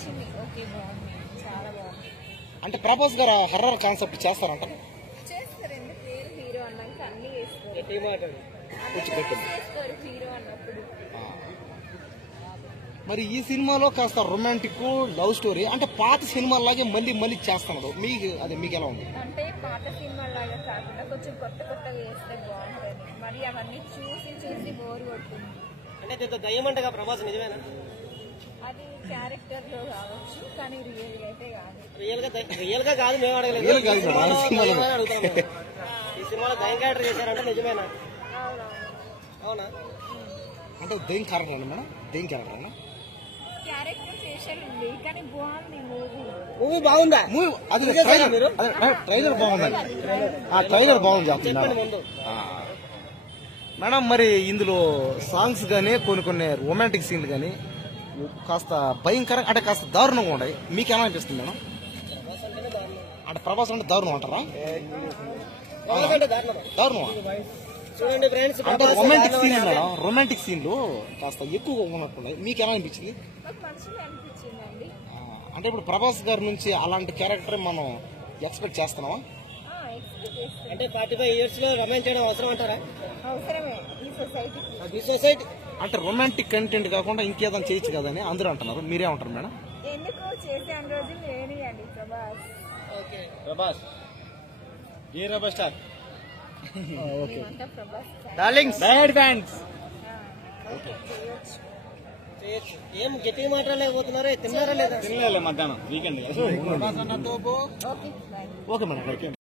నచ్చింది. ఓకే, బాగుంది, చాలా బాగుంది. అంటే ప్రభాస్ గారు హర్రర్ కాన్సెప్ట్ చేస్తారంట. చేస్తారు, ఎందుకు వేరు, హీరో అన్నాక అన్ని చేస్తారు. చేస్తారు హీరో అన్నప్పుడు. మరి ఈ సినిమాలో కాస్త రొమాంటిక్ లవ్ స్టోరీ అంటే పాత సినిమాలాగే మళ్ళీ మళ్ళీ చేస్తున్నాడు. మీకు ఎలా ఉంది? అంటే పాత సినిమాలాగా కాకుండా కొంచెం కొత్తగా చేస్తే బాగుంటుంది. మరి అవన్నీ చూసి చూసి బోర్ కొడుతుంది. అంటే దయ్యం అంటే ప్రభాస్ నిజమేనా? అది క్యారెక్టర్ లో కావచ్చు, కానీ రియల్ గా అయితే కాదు. రియల్ గా కాదు, మేము అడగలేదు. ఈ సినిమాలో దయ్యం క్యారెక్టర్ చేశారంటే నిజమేనా? అవునా? అంటే దెయ్యం క్యారెక్టర్ అండి మేడం, దెయ్యం క్యారెక్టర్ క్యారెక్టర్ చేశారండి, కానీ బాగుంది మూవీ. బాగుందా? అది ట్రైలర్ బాగుందండి. ట్రైలర్ బాగుంది చెప్తున్నారు మేడం. మరి ఇందులో సాంగ్స్ కానీ కొన్ని రొమాంటిక్ సీన్లు కానీ కాస్త భయంకరంగా అంటే కాస్త దారుణంగా ఉన్నాయి. మీకు ఎలా అనిపిస్తుంది మేడం? అంటే ప్రభాస్ అంటే దారుణం అంటారా? దారుణం చూడండి ఫ్రెండ్స్, అంటే రొమాంటిక్ సీన్ మేడం, రొమాంటిక్ సీన్లు కాస్త ఎక్కువగా ఉన్నట్టున్నాయి. మీకు ఎలా అనిపించింది? అనిపించిందండి. అంటే ఇప్పుడు ప్రభాస్ గారి నుంచి అలాంటి క్యారెక్టర్ మనం ఎక్స్పెక్ట్ చేస్తున్నావా? అంటే 45 years లో రొమాన్స్ చేయడం అవసరం అంటారా? అవసరమే ఈ సొసైటీ. అంటే రొమాంటిక్ కంటెంట్ కాకుండా ఇంకేదైనా చేయొచ్చు కదని అందరూ అంటున్నారు. మీరేమంటారు మేడం? ఎందుకు చేసే అన్ని రోజులు లేనియండి Prabhas. Okay, Prabhas a rebel star. Okay Prabhas darlings, bad fans. ఏం గట్టిగా మాట్లాడలేకపోతున్నారా? తిన్నారా లేదా? తినలే మధ్యాహ్నం వీకెండ్. Okay madam.